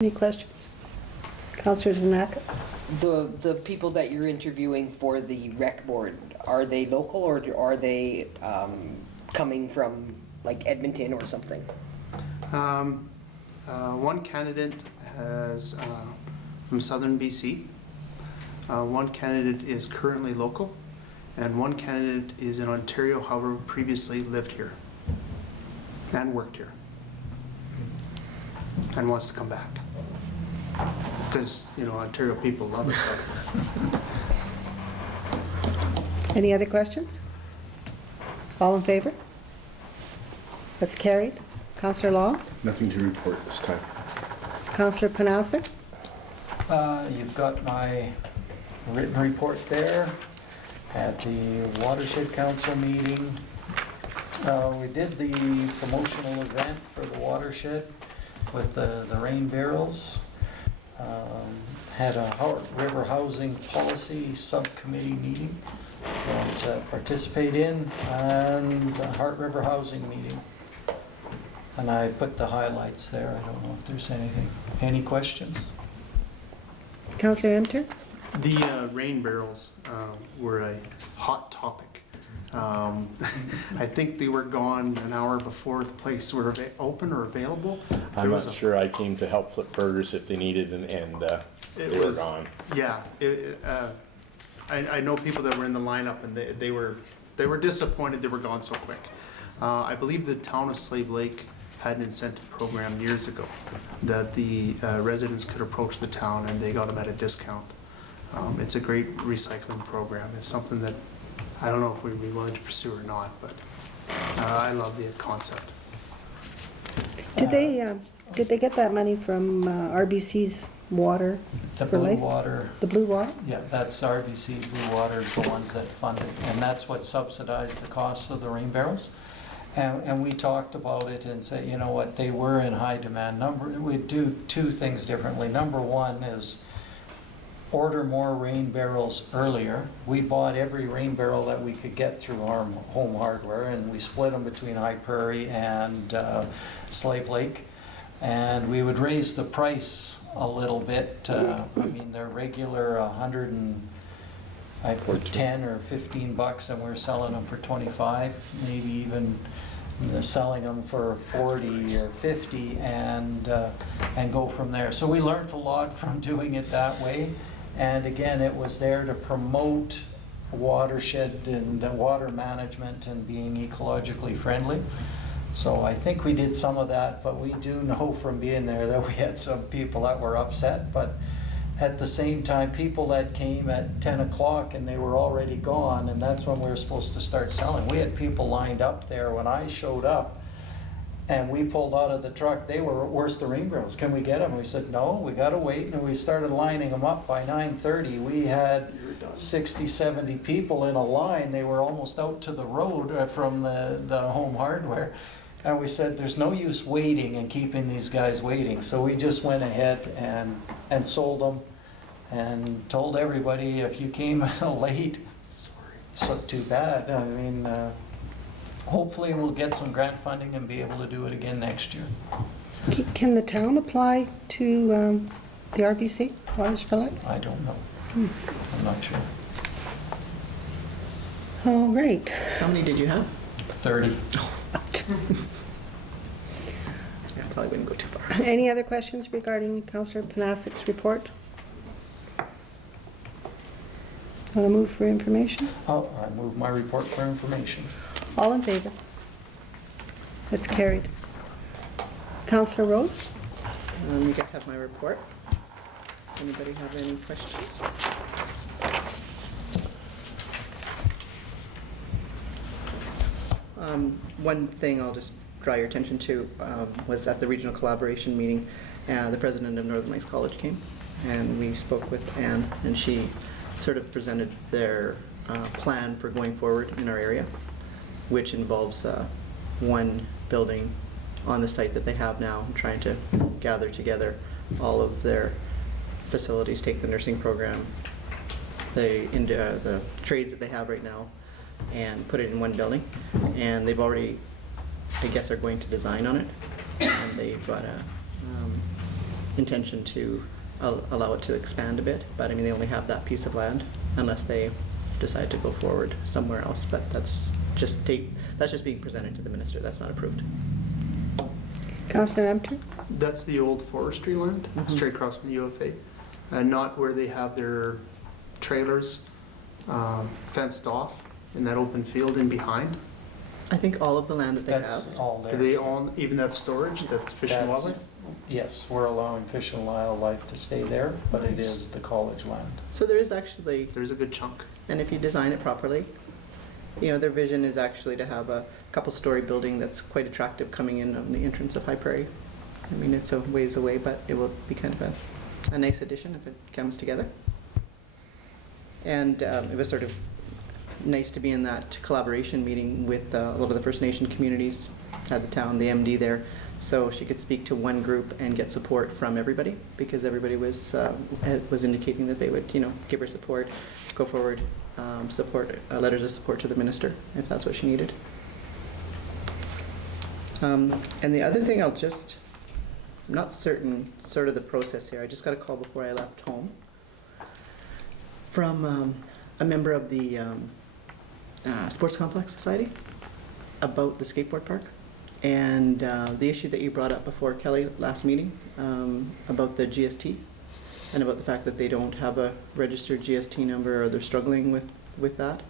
Any questions? Councillor Zanaka? The people that you're interviewing for the rec board, are they local or are they coming from like Edmonton or something? One candidate has from southern BC. One candidate is currently local, and one candidate is in Ontario, however previously lived here and worked here and wants to come back. Because, you know, Ontario people love us out here. Any other questions? All in favor? That's carried. Councillor Long? Nothing to report this time. Councillor Panasik? You've got my written report there at the Watershed Council meeting. We did the promotional event for the watershed with the rain barrels. Had a river housing policy subcommittee meeting to participate in, and a Heart River housing meeting. And I put the highlights there. I don't know if there's anything. Any questions? Councillor Emter? The rain barrels were a hot topic. I think they were gone an hour before the place were open or available. I'm not sure. I came to help flip burgers if they needed, and they were gone. Yeah, I know people that were in the lineup, and they were disappointed they were gone so quick. I believe the town of Slave Lake had an incentive program years ago that the residents could approach the town and they got them at a discount. It's a great recycling program. It's something that I don't know if we'd be willing to pursue or not, but I love the concept. Did they get that money from RBC's water The for Blue life? Water, The Blue Water? yeah, that's RBC Blue Water is the ones that fund it, and that's what subsidized the costs of the rain barrels. And we talked about it and said, you know what, they were in high demand. We'd do two things differently. Number one is order more rain barrels earlier. We bought every rain barrel that we could get through our home hardware, and we split them between High Prairie and Slave Lake. And we would raise the price a little bit. I mean, they're regular 110 or 15 bucks, and we're selling them for 25, maybe even selling them for 40 or 50, and go from there. So we learned a lot from doing it that way. And again, it was there to promote watershed and water management and being ecologically friendly. So I think we did some of that, but we do know from being there that we had some people that were upset. But at the same time, people that came at 10 o'clock and they were already gone, and that's when we were supposed to start selling. We had people lined up there when I showed up, and we pulled out of the truck. They were, "Where's the rain barrels? Can we get them?" We said, "No, we got to wait." And we started lining them up. By 9:30, we had 60, 70 people in a line. They were almost out to the road from the home hardware. And we said, there's no use waiting and keeping these guys waiting. So we just went ahead and sold them and told everybody, if you came late, it's not too bad. I mean, hopefully we'll get some grant funding and be able to do it again next year. Can the town apply to the RBC, Waters for Life? I don't know. I'm not sure. All right. How many did you have? 30. I probably wouldn't go too far. Any other questions regarding Councillor Panasik's report? Want to move for information? I move my report for information. All in favor? That's carried. Councillor Rose? You guys have my report. Anybody have any questions? One thing I'll just draw your attention to was at the regional collaboration meeting, the president of Northern Lakes College came, and we spoke with Anne, and she sort of presented their plan for going forward in our area, which involves one building on the site that they have now, trying to gather together all of their facilities, take the nursing program, the trades that they have right now, and put it in one building. And they've already, I guess, are going to design on it. And they've got a intention to allow it to expand a bit, but I mean, they only have that piece of land unless they decide to go forward somewhere else, but that's just being presented to the minister, that's not approved. Councillor Emter? That's the old forestry land, straight across from the UFA, and not where they have their trailers fenced off in that open field in behind. I think all of the land that they That's have, all there. Do they own even that storage, that's fish and That's- wildlife? Yes, we're allowing Fish and Wildlife to stay there, but it Nice. is the college land. so there is actually, There's a good chunk. and if you design it properly, you know, their vision is actually to have a couple-story building that's quite attractive coming in on the entrance of High Prairie. I mean, it's a ways away, but it will be kind of a nice addition if it comes together. And it was sort of nice to be in that collaboration meeting with a lot of the First Nation communities at the town, the MD there, so she could speak to one group and get support from everybody, because everybody was indicating that they would, you know, give her support, go forward, support, letters of support to the minister, if that's what she needed. And the other thing I'm not certain sort of the process here, I just got a call before I left home from a member of the Sports Complex Society about the skateboard park. And the issue that you brought up before, Kelly, last meeting, about the GST and about the fact that they don't have a registered GST number, or they're struggling with that.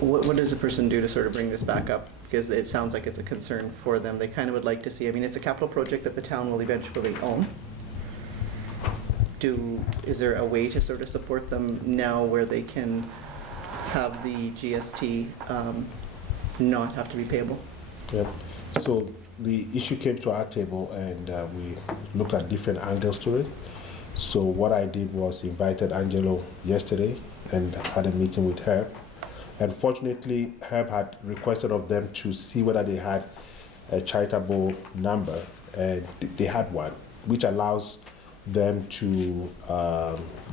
What does a person do to sort of bring this back up? Because it sounds like it's a concern for them. They kind of would like to see, I mean, it's a capital project that the town will eventually own. Is there a way to sort of support them now where they can have the GST not have to be payable? Yep. So the issue came to our table, and we looked at different angles to it. So what I did was invited Angelo yesterday and had a meeting with Herb. Unfortunately, Herb had requested of them to see whether they had a charitable number, and they had one, which allows them to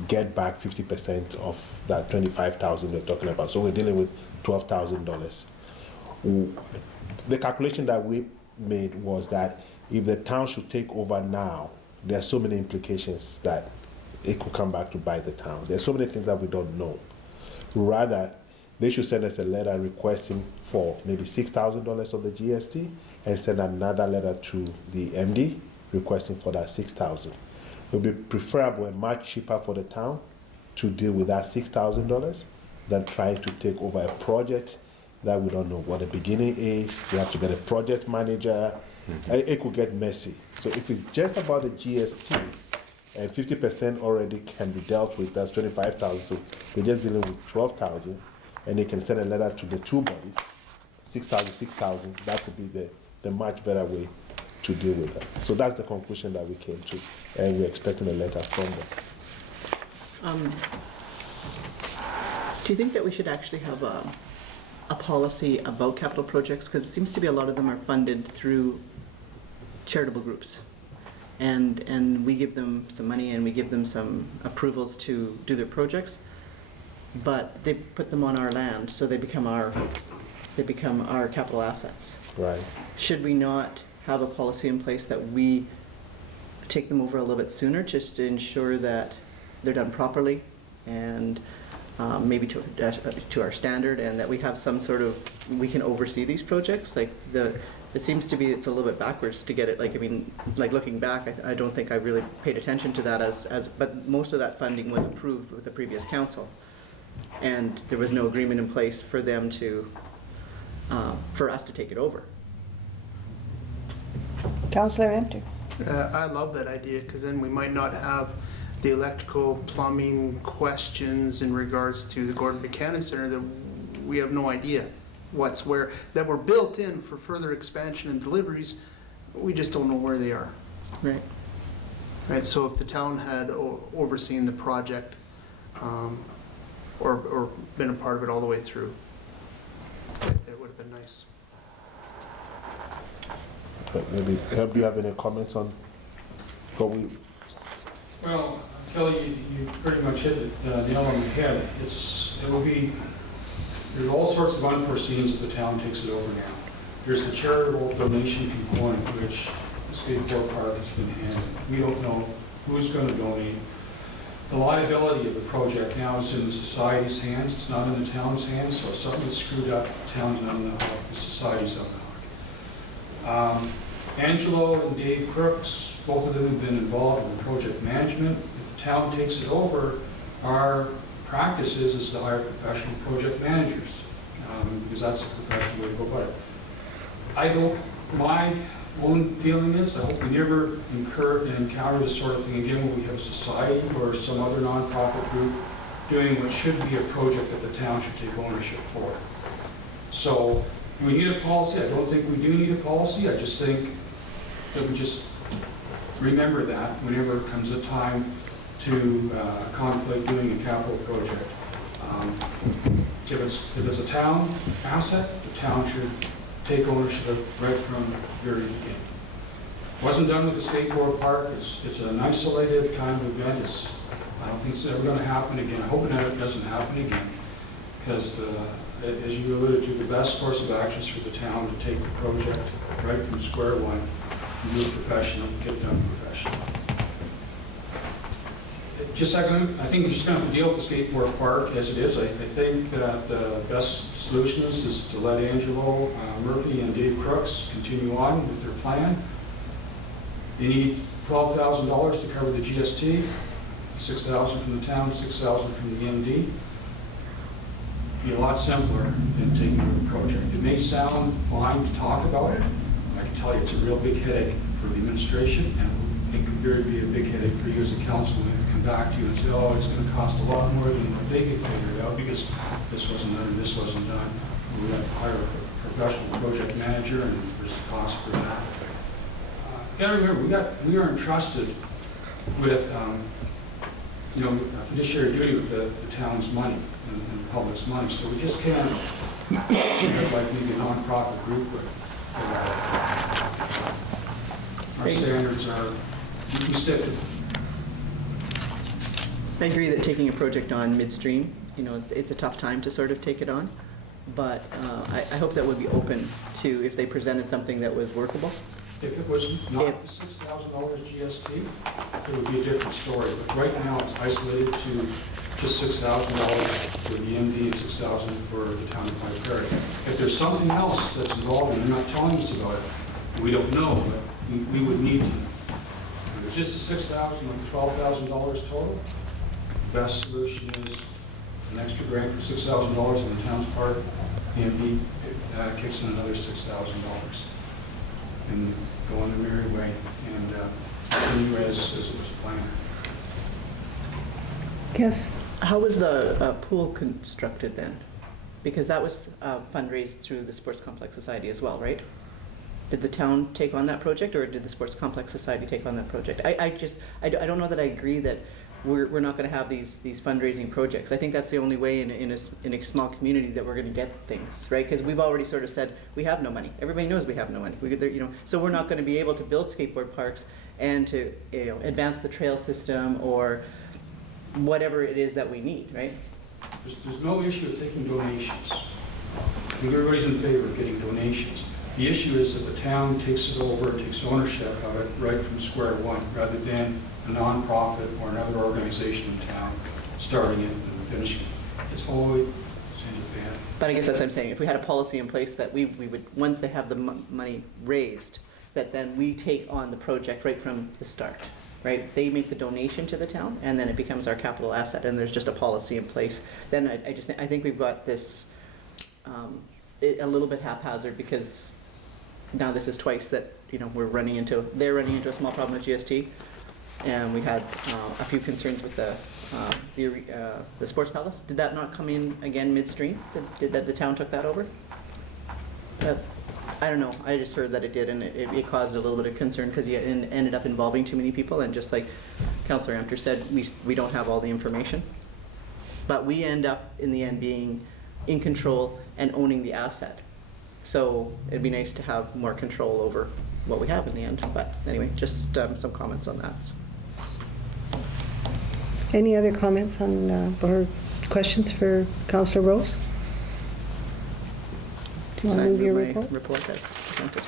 get back 50% of that $25,000 we're talking about. So we're dealing with $12,000. The calculation that we made was that if the town should take over now, there are so many implications that it could come back to bite the town. There's so many things that we don't know. Rather, they should send us a letter requesting for maybe $6,000 of the GST, and send another letter to the MD requesting for that $6,000. It would be preferable and much cheaper for the town to deal with that $6,000 than trying to take over a project that we don't know what the beginning is. You have to get a project manager. It could get messy. So if it's just about the GST, and 50% already can be dealt with, that's $25,000. So we're just dealing with $12,000, and they can send a letter to the two bodies, $6,000. That could be the much better way to deal with that. So that's the conclusion that we came to, and we're expecting a letter from them. Do you think that we should actually have a policy about capital projects? Because it seems to be a lot of them are funded through charitable groups. And we give them some money and we give them some approvals to do their projects, but they put them on our land, so they become our capital assets. Right. Should we not have a policy in place that we take them over a little bit sooner, just to ensure that they're done properly and maybe to our standard, and that we have some sort of, we can oversee these projects? Like it seems to be it's a little bit backwards to get it. Like, I mean, like looking back, I don't think I really paid attention to that but most of that funding was approved with the previous council, and there was no agreement in place for them to, for us to take it over. Councillor Emter? I love that idea, because then we might not have the electrical, plumbing questions in regards to the Gordon Buchanan Center that we have no idea what's where, that were built in for further expansion and deliveries. We just don't know where they are. Right. Right, so if the town had overseen the project, or been a part of it all the way through, it would have been nice. Maybe, Herb, do you have any comments on what we... Well, Kelly, you pretty much hit the nail on the head. It will be, there's all sorts of unforeseens if the town takes it over now. There's the charitable donation component, which the skateboard park has been handled. We don't know who's going to donate. The liability of the project now is in the society's hands, it's not in the town's hands, so if something gets screwed up, the town's not on the hook, the society's on the hook. Angelo and Dave Crooks, both of them have been involved in project management. If the town takes it over, our practice is to hire professional project managers, because that's the professional way to go about it. My own feeling is, I hope we never encounter this sort of thing again when we have a society or some other nonprofit group doing what should be a project that the town should take ownership for. So, do we need a policy? I don't think we do need a policy. I just think that we just remember that whenever it comes a time to contemplate doing a capital project. If it's a town asset, the town should take ownership of it right from the very beginning. Wasn't done with the skateboard park. It's an isolated kind of event. I don't think it's ever going to happen again. I hope it doesn't happen again, because as you alluded to, the best course of action is for the town to take the project right from square one, and do it professionally, get it done professionally. I think we're just going to have to deal with the skateboard park as it is. I think that the best solution is to let Angelo Murphy and Dave Crooks continue on with their plan. They need $12,000 to cover the GST, $6,000 from the town, $6,000 from the MD. Be a lot simpler than taking over the project. It may sound fine to talk about it. I can tell you it's a real big headache for the administration, and it could very be a big headache for you as a council when they come back to you and say, oh, it's going to cost a lot more than what they could figure out because this wasn't done and this wasn't done. We have to hire a professional project manager, and there's a cost for that. You got to remember, we are entrusted with a fiduciary duty with the town's money and the public's money, so we just can't like maybe a nonprofit group. Our standards are, we stick to. I agree that taking a project on midstream, it's a tough time to sort of take it on, but I hope that would be open to if they presented something that was workable. If it was not the $6,000 GST, it would be a different story. But right now, it's isolated to just $6,000 for the MD and $6,000 for the town of High Prairie. If there's something else that's involved and they're not telling us about it, we don't know, but we would need to. If it's just the $6,000 or $12,000 total, the best solution is an extra grant for $6,000 in the town's part. The MD kicks in another $6,000. And go on the merry way and continue as it was planned. Yes. How was the pool constructed then? Because that was fundraised through the Sports Complex Society as well, right? Did the town take on that project, or did the Sports Complex Society take on that project? I don't know that I agree that we're not going to have these fundraising projects. I think that's the only way in a small community that we're going to get things, right? Because we've already sort of said we have no money. Everybody knows we have no money. So we're not going to be able to build skateboard parks and to advance the trail system or whatever it is that we need, right? There's no issue of taking donations. I think everybody's in favor of getting donations. The issue is that the town takes it over, takes ownership of it right from square one, rather than a nonprofit or another organization in town starting it and finishing it. It's always bad. But I guess that's what I'm saying. If we had a policy in place that we would, once they have the money raised, that then we take on the project right from the start, right? They make the donation to the town, and then it becomes our capital asset, and there's just a policy in place. Then I think we've got this a little bit haphazard, because now this is twice that they're running into a small problem with GST, and we had a few concerns with the sports palace. Did that not come in again midstream? Did the town took that over? I don't know. I just heard that it did, and it caused a little bit of concern because it ended up involving too many people. And just like Councillor Amter said, we don't have all the information, but we end up in the end being in control and owning the asset. So it'd be nice to have more control over what we have in the end. But anyway, just some comments on that. Any other comments on or questions for Councillor Rose? Do you want to move your report? Report as presented.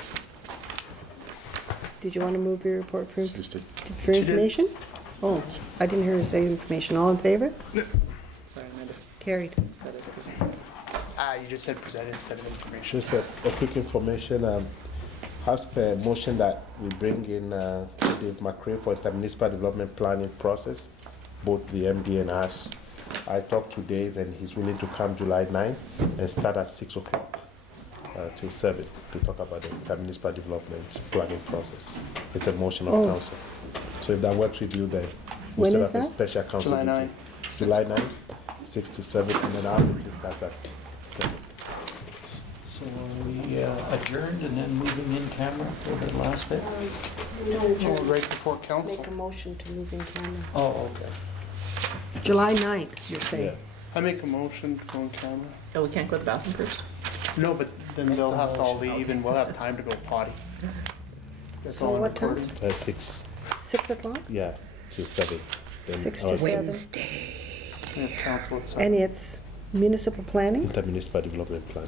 Did you want to move your report for Just a- for She did. information? Oh, I didn't hear her say information. All in favor? Sorry, Amanda. Carried. Said as presented. You just said presented instead of information. Just a quick information, as per motion that we bring in Dave McCray for intermunicipal development planning process, both the MD and us. I talked to Dave and he's willing to come July 9 and start at 6 o'clock till 7 to talk about the intermunicipal development planning process. It's a motion of Oh. council. So if that works with you, then When we'll is set up a that? special council July meeting. 9. July 9, 6 to 7, and then our meeting starts at 7. So we adjourned and then moving in camera for the last bit? Oh, right before council. Make a motion to move in camera. Oh, okay. July 9th, you're saying? Yeah. I make a motion to go on camera. Oh, we can't go to the bathroom first? No, but then Make they'll the have to all motion, leave and we'll have time to go potty. That's So all I'm what time? recording. 6, 6 o'clock? yeah, till 7. Then 6 our to 7. We have council at And 7. it's municipal planning? Intermunicipal development plan.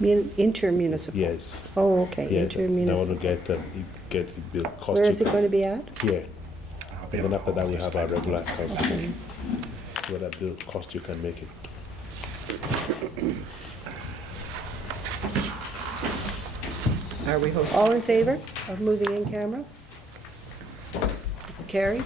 Intermunicipal? Yes. Oh, okay, Yeah. I want to intermunicipal. get the bill cost. Where is it cheaper. going to be at? Here. And then after that, we have our regular council meeting. So that bill cost, you can make it. Are we hosting? All in favor of moving in camera? Carried.